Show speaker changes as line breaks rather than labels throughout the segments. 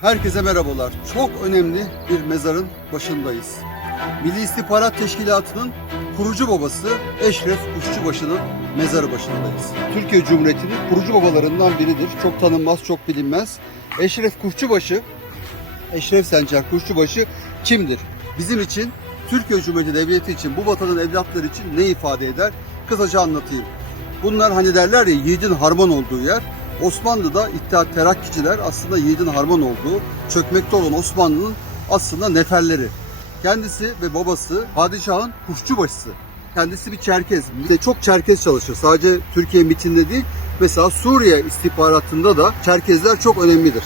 Herkese merhabalar. Çok önemli bir mezarın başındayız. Milli İstihbarat Teşkilatı'nın kurucu babası Eşref Kuşçubaşı'nın mezarı başındayız. Türkiye Cumhuriyeti'nin kurucu babalarından biridir. Çok tanınmaz, çok bilinmez. Eşref Kuşçubaşı, Eşref Sencer Kuşçubaşı kimdir? Bizim için, Türkiye Cumhuriyeti Devleti için, bu vatanın evlatları için ne ifade eder? Kısaca anlatayım. Bunlar hani derler ya yiğidin harman olduğu yer. Osmanlı'da İttihat Terakkiciler aslında yiğidin harman olduğu, çökmekte olan Osmanlı'nın aslında neferleri. Kendisi ve babası padişahın kuşçubaşısı. Kendisi bir Çerkez. Bir çok Çerkez çalışır. Sadece Türkiye mitinde değil. Mesela Suriye istihbaratında da Çerkezler çok önemlidir.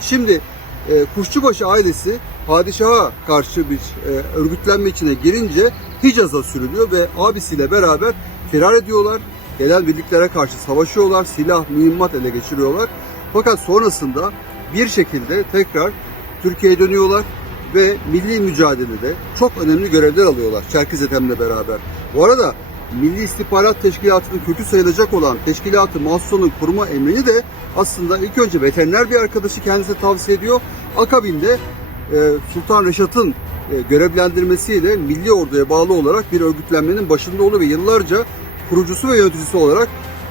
Şimdi e, Kuşçubaşı ailesi padişaha karşı bir e, örgütlenme içine girince Hicaz'a sürülüyor ve abisiyle beraber firar ediyorlar. Gelen birliklere karşı savaşıyorlar, silah, mühimmat ele geçiriyorlar. Fakat sonrasında bir şekilde tekrar Türkiye'ye dönüyorlar ve milli mücadelede çok önemli görevler alıyorlar Çerkez Ethem'le beraber. Bu arada Milli İstihbarat Teşkilatı'nın kökü sayılacak olan Teşkilat-ı Mahsusa'nın kurma emrini de aslında ilk önce veteriner bir arkadaşı kendisine tavsiye ediyor. Akabinde e, Sultan Reşat'ın e, görevlendirmesiyle milli orduya bağlı olarak bir örgütlenmenin başında oluyor ve yıllarca kurucusu ve yöneticisi olarak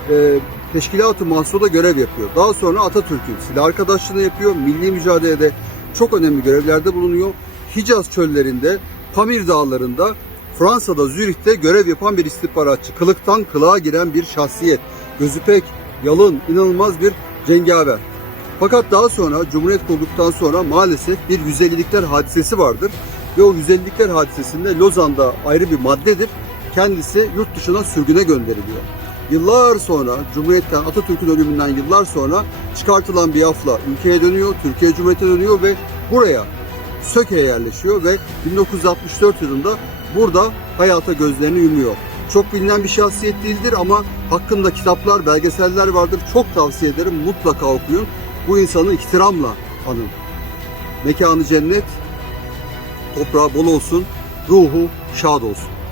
e, Teşkilat-ı Mahsusa'da görev yapıyor. Daha sonra Atatürk'ün silah arkadaşlığını yapıyor. Milli mücadelede çok önemli görevlerde bulunuyor. Hicaz çöllerinde, Pamir dağlarında, Fransa'da, Zürih'te görev yapan bir istihbaratçı. Kılıktan kılığa giren bir şahsiyet. Gözü pek, yalın, inanılmaz bir cengaver. Fakat daha sonra Cumhuriyet kurulduktan sonra maalesef bir 150'likler hadisesi vardır. Ve o 150'likler hadisesinde Lozan'da ayrı bir maddedir. Kendisi yurt dışına sürgüne gönderiliyor. Yıllar sonra Cumhuriyet'ten Atatürk'ün ölümünden yıllar sonra çıkartılan bir afla ülkeye dönüyor, Türkiye Cumhuriyeti'ne dönüyor ve buraya Söke'ye yerleşiyor ve 1964 yılında burada hayata gözlerini yumuyor. Çok bilinen bir şahsiyet değildir ama hakkında kitaplar, belgeseller vardır. Çok tavsiye ederim. Mutlaka okuyun. Bu insanı ihtiramla anın. Mekanı cennet, toprağı bol olsun, ruhu şad olsun.